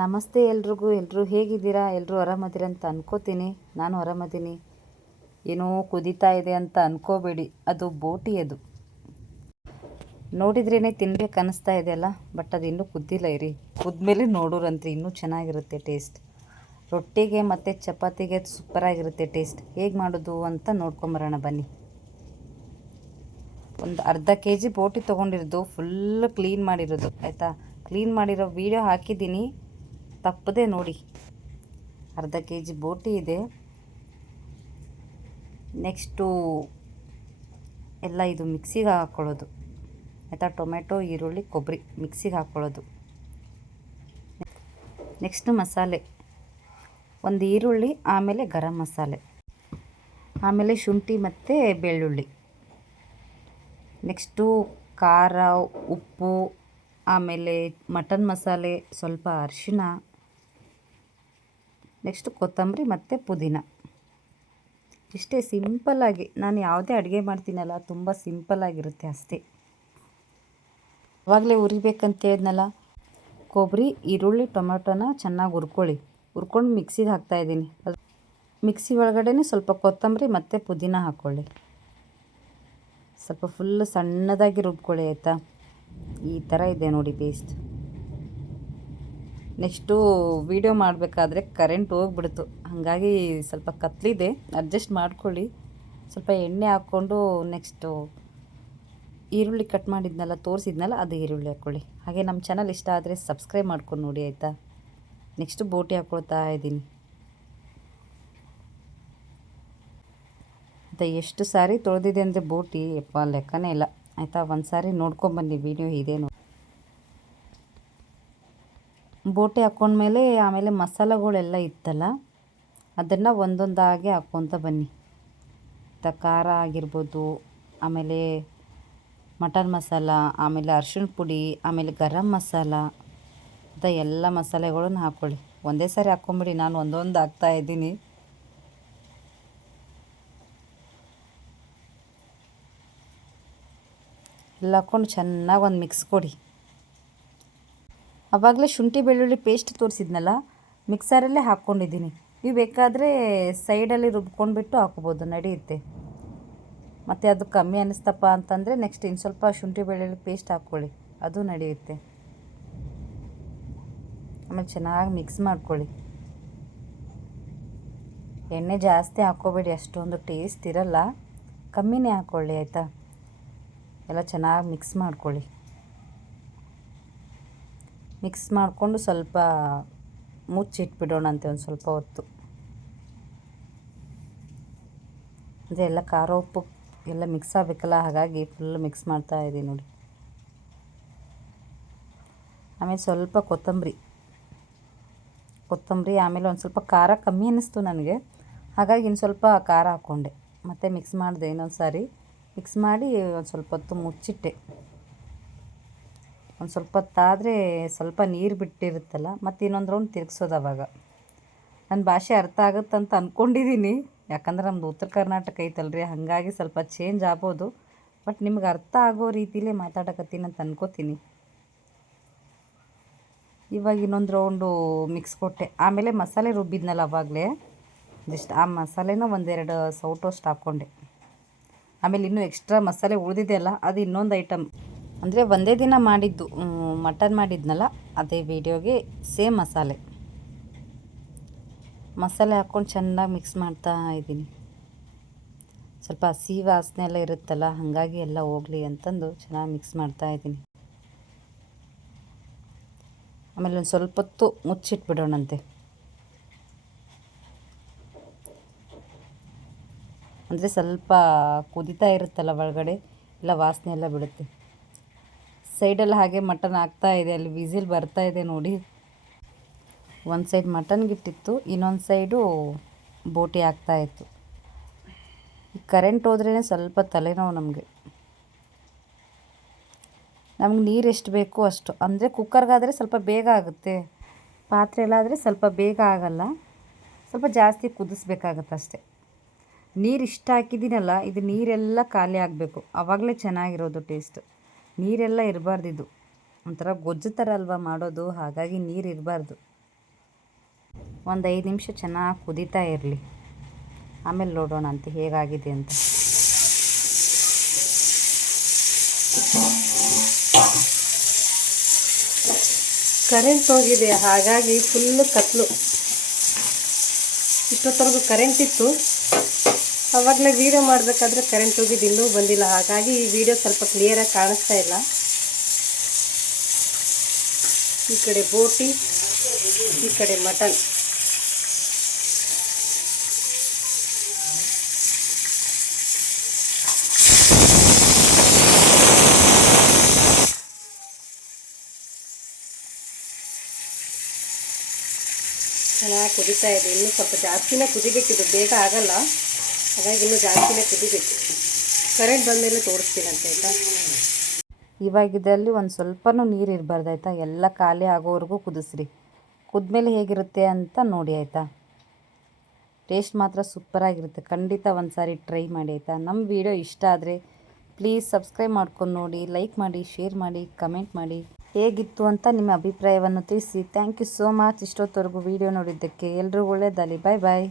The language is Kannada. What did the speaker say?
ನಮಸ್ತೆ ಎಲ್ರಿಗೂ. ಎಲ್ಲರೂ ಹೇಗಿದ್ದೀರಾ? ಎಲ್ಲರೂ ಆರಾಮದಿರ ಅಂತ ಅನ್ಕೋತೀನಿ. ನಾನು ಆರಾಮದ್ದೀನಿ. ಏನೋ ಕುದೀತಾ ಇದೆ ಅಂತ ಅನ್ಕೋಬೇಡಿ, ಅದು ಬೋಟಿ. ಅದು ನೋಡಿದ್ರೇ ತಿನ್ಬೇಕು ಅನ್ನಿಸ್ತಾ ಇದೆಯಲ್ಲ, ಬಟ್ ಅದು ಇನ್ನೂ ಕುದ್ದಿಲ್ಲ. ಇರಿ, ಕುದ್ಮೇಲೆ ನೋಡೋರಂತೆ ಇನ್ನೂ ಚೆನ್ನಾಗಿರುತ್ತೆ ಟೇಸ್ಟ್. ರೊಟ್ಟಿಗೆ ಮತ್ತು ಚಪಾತಿಗೆ ಸೂಪರಾಗಿರುತ್ತೆ ಟೇಸ್ಟ್. ಹೇಗೆ ಮಾಡೋದು ಅಂತ ನೋಡ್ಕೊಂಬರೋಣ ಬನ್ನಿ. ಒಂದು ಅರ್ಧ ಕೆ.ಜಿ ಬೋಟಿ ತೊಗೊಂಡಿರೋದು, ಫುಲ್ ಕ್ಲೀನ್ ಮಾಡಿರೋದು ಆಯಿತಾ. ಕ್ಲೀನ್ ಮಾಡಿರೋ ವೀಡಿಯೋ ಹಾಕಿದ್ದೀನಿ, ತಪ್ಪದೆ ನೋಡಿ. ಅರ್ಧ ಕೆ.ಜಿ ಬೋಟಿ ಇದೆ. ನೆಕ್ಸ್ಟು ಎಲ್ಲ ಇದು ಮಿಕ್ಸಿಗೆ ಹಾಕ್ಕೊಳ್ಳೋದು ಆಯಿತಾ. ಟೊಮೆಟೊ, ಈರುಳ್ಳಿ, ಕೊಬ್ಬರಿ ಮಿಕ್ಸಿಗೆ ಹಾಕ್ಕೊಳ್ಳೋದು. ನೆಕ್ಸ್ಟು ಮಸಾಲೆ, ಒಂದು ಈರುಳ್ಳಿ, ಆಮೇಲೆ ಗರಂ ಮಸಾಲೆ, ಆಮೇಲೆ ಶುಂಠಿ ಮತ್ತು ಬೆಳ್ಳುಳ್ಳಿ. ನೆಕ್ಸ್ಟು ಖಾರ, ಉಪ್ಪು, ಆಮೇಲೆ ಮಟನ್ ಮಸಾಲೆ, ಸ್ವಲ್ಪ ಅರಿಶಿನ, ನೆಕ್ಸ್ಟು ಕೊತ್ತಂಬರಿ ಮತ್ತು ಪುದೀನ. ಇಷ್ಟೇ ಸಿಂಪಲ್ಲಾಗಿ. ನಾನು ಯಾವುದೇ ಅಡುಗೆ ಮಾಡ್ತೀನಲ್ಲ, ತುಂಬ ಸಿಂಪಲ್ಲಾಗಿರುತ್ತೆ ಅಷ್ಟೇ. ಆವಾಗಲೇ ಉರಿಬೇಕಂತ ಹೇಳಿದ್ನಲ್ಲ. ಕೊಬ್ಬರಿ, ಈರುಳ್ಳಿ, ಟೊಮೆಟೊನ ಚೆನ್ನಾಗಿ ಹುರ್ಕೊಂಡು ಮಿಕ್ಸಿಗೆ ಹಾಕ್ತಾಯಿದ್ದೀನಿ. ಮಿಕ್ಸಿ ಒಳಗಡೆ ಸ್ವಲ್ಪ ಕೊತ್ತಂಬರಿ ಮತ್ತು ಪುದೀನ ಹಾಕ್ಕೊಳ್ಳಿ. ಸ್ವಲ್ಪ ಫುಲ್ ಸಣ್ಣದಾಗಿ ರುಬ್ಕೊಳ್ಳಿ ಆಯಿತಾ. ಈ ಥರ ಇದೆ ನೋಡಿ ಪೇಸ್ಟ್. ನೆಕ್ಸ್ಟು ವೀಡಿಯೋ ಮಾಡಬೇಕಾದ್ರೆ ಕರೆಂಟ್ ಹೋಗ್ಬಿಡ್ತು, ಹಾಗಾಗಿ ಸ್ವಲ್ಪ ಕತ್ಲಿದೆ, ಅಡ್ಜಸ್ಟ್ ಮಾಡ್ಕೊಳ್ಳಿ. ಸ್ವಲ್ಪ ಎಣ್ಣೆ ಹಾಕ್ಕೊಂಡು ನೆಕ್ಸ್ಟು ಈರುಳ್ಳಿ ಕಟ್ ಮಾಡಿದ್ನಲ್ಲ, ತೋರಿಸಿದ್ನಲ್ಲ, ಅದು ಈರುಳ್ಳಿ ಹಾಕ್ಕೊಳ್ಳಿ. ಹಾಗೆ ನಮ್ಮ ಚಾನಲ್ ಇಷ್ಟ ಆದರೆ ಸಬ್ಸ್ಕ್ರೈಬ್ ಮಾಡ್ಕೊಂಡು ನೋಡಿ ಆಯಿತಾ. ನೆಕ್ಸ್ಟು ಬೋಟಿ ಹಾಕ್ಕೊಳ್ತಾ ಇದ್ದೀನಿ. ಮತ್ತು ಎಷ್ಟು ಸಾರಿ ತೊಳೆದಿದೆ ಅಂದರೆ ಬೋಟಿ ಯಪ್ಪ ಲೆಕ್ಕನೇ ಇಲ್ಲ ಆಯಿತಾ. ಒಂದು ಸಾರಿ ನೋಡ್ಕೊಂಬನ್ನಿ ವೀಡಿಯೋ ಇದೆ ನೋಡಿ. ಬೋಟಿ ಹಾಕ್ಕೊಂಡ್ಮೇಲೆ ಆಮೇಲೆ ಮಸಾಲೆಗಳೆಲ್ಲ ಇತ್ತಲ್ಲ, ಅದನ್ನು ಒಂದೊಂದಾಗಿ ಹಾಕ್ಕೊತ ಬನ್ನಿ. ಖಾರ ಆಗಿರ್ಬೋದು, ಆಮೇಲೆ ಮಟನ್ ಮಸಾಲ, ಆಮೇಲೆ ಅರ್ಶಿಣ ಪುಡಿ, ಆಮೇಲೆ ಗರಂ ಮಸಾಲ ಅಂತ ಎಲ್ಲ ಮಸಾಲೆಗಳನ್ನು ಹಾಕ್ಕೊಳ್ಳಿ. ಒಂದೇ ಸಾರಿ ಹಾಕ್ಕೊಂಬಿಡಿ, ನಾನು ಒಂದೊಂದು ಹಾಕ್ತಾಯಿದ್ದೀನಿ. ಎಲ್ಲ ಹಾಕ್ಕೊಂಡು ಚೆನ್ನಾಗಿ ಒಂದು ಮಿಕ್ಸ್ ಕೊಡಿ. ಆವಾಗಲೇ ಶುಂಠಿ ಬೆಳ್ಳುಳ್ಳಿ ಪೇಸ್ಟ್ ತೋರಿಸಿದ್ನಲ್ಲ, ಮಿಕ್ಸರಲ್ಲೇ ಹಾಕ್ಕೊಂಡಿದ್ದೀನಿ. ನೀವು ಬೇಕಾದರೆ ಸೈಡಲ್ಲಿ ರುಬ್ಕೊಂಡ್ಬಿಟ್ಟು ಹಾಕ್ಬೋದು, ನಡೆಯುತ್ತೆ. ಮತ್ತು ಅದು ಕಮ್ಮಿ ಅನ್ನಿಸ್ತಪ್ಪ ಅಂತಂದರೆ ನೆಕ್ಸ್ಟ್ ಇನ್ನು ಸ್ವಲ್ಪ ಶುಂಠಿ ಬೆಳ್ಳುಳ್ಳಿ ಪೇಸ್ಟ್ ಹಾಕ್ಕೊಳ್ಳಿ, ಅದು ನಡೆಯುತ್ತೆ. ಆಮೇಲೆ ಚೆನ್ನಾಗಿ ಮಿಕ್ಸ್ ಮಾಡ್ಕೊಳ್ಳಿ. ಎಣ್ಣೆ ಜಾಸ್ತಿ ಹಾಕ್ಕೋಬೇಡಿ, ಅಷ್ಟೊಂದು ಟೇಸ್ಟ್ ಇರಲ್ಲ, ಕಮ್ಮಿನೇ ಹಾಕ್ಕೊಳ್ಳಿ ಆಯಿತಾ. ಎಲ್ಲ ಚೆನ್ನಾಗಿ ಮಿಕ್ಸ್ ಮಾಡ್ಕೊಳ್ಳಿ. ಮಿಕ್ಸ್ ಮಾಡಿಕೊಂಡು ಸ್ವಲ್ಪ ಮುಚ್ಚಿಟ್ಬಿಡೋಣಂತೆ ಒಂದು ಸ್ವಲ್ಪ ಹೊತ್ತು. ಅಂದರೆ ಎಲ್ಲ ಖಾರ ಉಪ್ಪು ಎಲ್ಲ ಮಿಕ್ಸ್ ಆಗಬೇಕಲ್ಲ, ಹಾಗಾಗಿ ಫುಲ್ ಮಿಕ್ಸ್ ಮಾಡ್ತಾಯಿದ್ದೀನಿ ನೋಡಿ. ಆಮೇಲೆ ಸ್ವಲ್ಪ ಕೊತ್ತಂಬರಿ, ಆಮೇಲೆ ಒಂದು ಸ್ವಲ್ಪ ಖಾರ ಕಮ್ಮಿ ಅನ್ನಿಸ್ತು ನನಗೆ, ಹಾಗಾಗಿ ಇನ್ನು ಸ್ವಲ್ಪ ಖಾರ ಹಾಕ್ಕೊಂಡೆ. ಮತ್ತು ಮಿಕ್ಸ್ ಮಾಡಿದೆ ಇನ್ನೊಂದು ಸಾರಿ. ಮಿಕ್ಸ್ ಮಾಡಿ ಒಂದು ಸ್ವಲ್ಪ ಹೊತ್ತು ಮುಚ್ಚಿಟ್ಟೆ. ಒಂದು ಸ್ವಲ್ಪ ಹೊತ್ತಾದರೆ ಸ್ವಲ್ಪ ನೀರು ಬಿಟ್ಟಿರುತ್ತಲ್ಲ, ಮತ್ತು ಇನ್ನೊಂದು ರೌಂಡ್ ತಿರುಗಿಸೋದು. ಅವಾಗ ನನ್ನ ಭಾಷೆ ಅರ್ಥ ಆಗುತ್ತಂತ ಅಂದ್ಕೊಂಡಿದ್ದೀನಿ, ಯಾಕಂದ್ರೆ ನಮ್ಮದು ಉತ್ತರ ಕರ್ನಾಟಕ ಐತಲ್ರಿ, ಹಾಗಾಗಿ ಸ್ವಲ್ಪ ಚೇಂಜ್ ಆಗ್ಬೋದು. ಬಟ್ ನಿಮ್ಗೆ ಅರ್ಥ ಆಗೋ ರೀತಿಲೇ ಮಾತಾಡಕತ್ತೀನಿ ಅಂತ ಅನ್ಕೋತೀನಿ. ಇವಾಗ ಇನ್ನೊಂದು ರೌಂಡು ಮಿಕ್ಸ್ ಕೊಟ್ಟೆ. ಆಮೇಲೆ ಮಸಾಲೆ ರುಬ್ಬಿದ್ನಲ್ಲ ಆವಾಗಲೇ, ಜಸ್ಟ್ ಆ ಮಸಾಲೆನ ಒಂದೆರಡು ಸೌಟೋಷ್ಟು ಹಾಕ್ಕೊಂಡೆ. ಆಮೇಲೆ ಇನ್ನೂ ಎಕ್ಸ್ಟ್ರಾ ಮಸಾಲೆ ಉಳಿದಿದೆ ಅಲ್ಲ, ಅದು ಇನ್ನೊಂದು ಐಟಮ್. ಅಂದರೆ ಒಂದೇ ದಿನ ಮಾಡಿದ್ದು ಮಟನ್ ಮಾಡಿದ್ನಲ್ಲ, ಅದೇ ವೀಡಿಯೋಗೆ ಸೇಮ್ ಮಸಾಲೆ ಹಾಕ್ಕೊಂಡು ಚೆನ್ನಾಗಿ ಮಿಕ್ಸ್ ಮಾಡ್ತಾ ಇದ್ದೀನಿ. ಸ್ವಲ್ಪ ಹಸಿ ವಾಸನೆ ಎಲ್ಲ ಇರುತ್ತಲ್ಲ, ಹಾಗಾಗಿ ಎಲ್ಲ ಹೋಗಲಿ ಅಂತಂದು ಚೆನ್ನಾಗಿ ಮಿಕ್ಸ್ ಮಾಡ್ತಾ ಇದ್ದೀನಿ. ಆಮೇಲೆ ಒಂದು ಸ್ವಲ್ಪ ಹೊತ್ತು ಮುಚ್ಚಿಟ್ಬಿಡೋಣಂತೆ. ಅಂದರೆ ಸ್ವಲ್ಪ ಕುದೀತಾ ಇರುತ್ತಲ್ಲ ಒಳಗಡೆ, ಎಲ್ಲ ವಾಸನೆ ಎಲ್ಲ ಬಿಡುತ್ತೆ. ಸೈಡಲ್ಲಿ ಹಾಗೆ ಮಟನ್ ಆಗ್ತಾ ಇದೆ, ಅಲ್ಲಿ ವಿಸಿಲ್ ಬರ್ತಾ ಇದೆ ನೋಡಿ. ಒಂದು ಸೈಡ್ ಮಟನ್ಗಿಟ್ಟಿತ್ತು, ಇನ್ನೊಂದು ಸೈಡು ಬೋಟಿ ಆಗ್ತಾಯಿತ್ತು. ಈ ಕರೆಂಟ್ ಹೋದ್ರೇ ಸ್ವಲ್ಪ ತಲೆನೋವು ನಮಗೆ ನೀರು ಎಷ್ಟು ಬೇಕೋ ಅಷ್ಟು. ಅಂದರೆ ಕುಕ್ಕರ್ಗಾದರೆ ಸ್ವಲ್ಪ ಬೇಗ ಆಗುತ್ತೆ, ಪಾತ್ರೆಯಲ್ಲಾದರೆ ಸ್ವಲ್ಪ ಬೇಗ ಆಗಲ್ಲ, ಸ್ವಲ್ಪ ಜಾಸ್ತಿ ಕುದಿಸ್ಬೇಕಾಗತ್ತೆ ಅಷ್ಟೆ. ನೀರು ಇಷ್ಟ ಹಾಕಿದ್ದೀನಲ್ಲ, ಇದು ನೀರೆಲ್ಲ ಖಾಲಿ ಆಗಬೇಕು, ಆವಾಗಲೇ ಚೆನ್ನಾಗಿರೋದು ಟೇಸ್ಟ್. ನೀರೆಲ್ಲ ಇರಬಾರ್ದಿದು, ಒಂಥರ ಗೊಜ್ಜು ಥರ ಅಲ್ವಾ ಮಾಡೋದು, ಹಾಗಾಗಿ ನೀರು ಇರಬಾರ್ದು. ಒಂದು 5 ನಿಮಿಷ ಚೆನ್ನಾಗಿ ಕುದೀತಾ ಇರಲಿ, ಆಮೇಲೆ ನೋಡೋಣ ಅಂತ ಹೇಗಾಗಿದೆ ಅಂತ. ಕರೆಂಟ್ ಹೋಗಿದೆ, ಹಾಗಾಗಿ ಫುಲ್ಲು ಕತ್ಲು. ಇಷ್ಟೊತ್ತವರೆಗೂ ಕರೆಂಟ್ ಇತ್ತು, ಆವಾಗಲೇ ವೀಡಿಯೋ ಮಾಡಬೇಕಾದ್ರೆ ಕರೆಂಟ್ ಹೋಗಿದ್ದು ಇನ್ನೂ ಬಂದಿಲ್ಲ, ಹಾಗಾಗಿ ಈ ವಿಡಿಯೋ ಸ್ವಲ್ಪ ಕ್ಲಿಯರಾಗಿ ಕಾಣಿಸ್ತಾ ಇಲ್ಲ. ಈ ಕಡೆ ಬೋಟಿ, ಈ ಕಡೆ ಮಟನ್. ಚೆನ್ನಾಗಿ ಕುದೀತಾ ಇದೆ. ಇನ್ನೂ ಸ್ವಲ್ಪ ಜಾಸ್ತಿನೇ ಕುದಿಬೇಕಿದ್ದು, ಬೇಗ ಆಗಲ್ಲ, ಹಾಗಾಗಿ ಇನ್ನೂ ಜಾಸ್ತಿನೇ ಕುದಿಬೇಕು. ಕರೆಂಟ್ ಬಂದಮೇಲೆ ತೋರಿಸ್ತೀನಂತೆ ಆಯಿತಾ. ಇವಾಗ ಇದರಲ್ಲಿ ಒಂದು ಸ್ವಲ್ಪನೂ ನೀರು ಇರಬಾರ್ದು ಆಯಿತಾ, ಎಲ್ಲ ಖಾಲಿ ಆಗೋವರೆಗೂ ಕುದಿಸ್ರಿ. ಕುದ್ಮೇಲೆ ಹೇಗಿರುತ್ತೆ ಅಂತ ನೋಡಿ ಆಯಿತಾ. ಟೇಸ್ಟ್ ಮಾತ್ರ ಸೂಪರಾಗಿರುತ್ತೆ, ಖಂಡಿತ ಒಂದು ಸಾರಿ ಟ್ರೈ ಮಾಡಿ ಆಯಿತಾ. ನಮ್ಮ ವಿಡಿಯೋ ಇಷ್ಟ ಆದರೆ ಪ್ಲೀಸ್ ಸಬ್ಸ್ಕ್ರೈಬ್ ಮಾಡ್ಕೊಂಡು ನೋಡಿ, ಲೈಕ್ ಮಾಡಿ, ಶೇರ್ ಮಾಡಿ, ಕಮೆಂಟ್ ಮಾಡಿ. ಹೇಗಿತ್ತು ಅಂತ ನಿಮ್ಮ ಅಭಿಪ್ರಾಯವನ್ನು ತಿಳಿಸಿ. ಥ್ಯಾಂಕ್ ಯು ಸೋ ಮಚ್ ಇಷ್ಟೊತ್ತವರೆಗೂ ವಿಡಿಯೋ ನೋಡಿದ್ದಕ್ಕೆ. ಎಲ್ರಿಗೂ ಒಳ್ಳೆಯದಾಗಲಿ. ಬಾಯ್ ಬಾಯ್.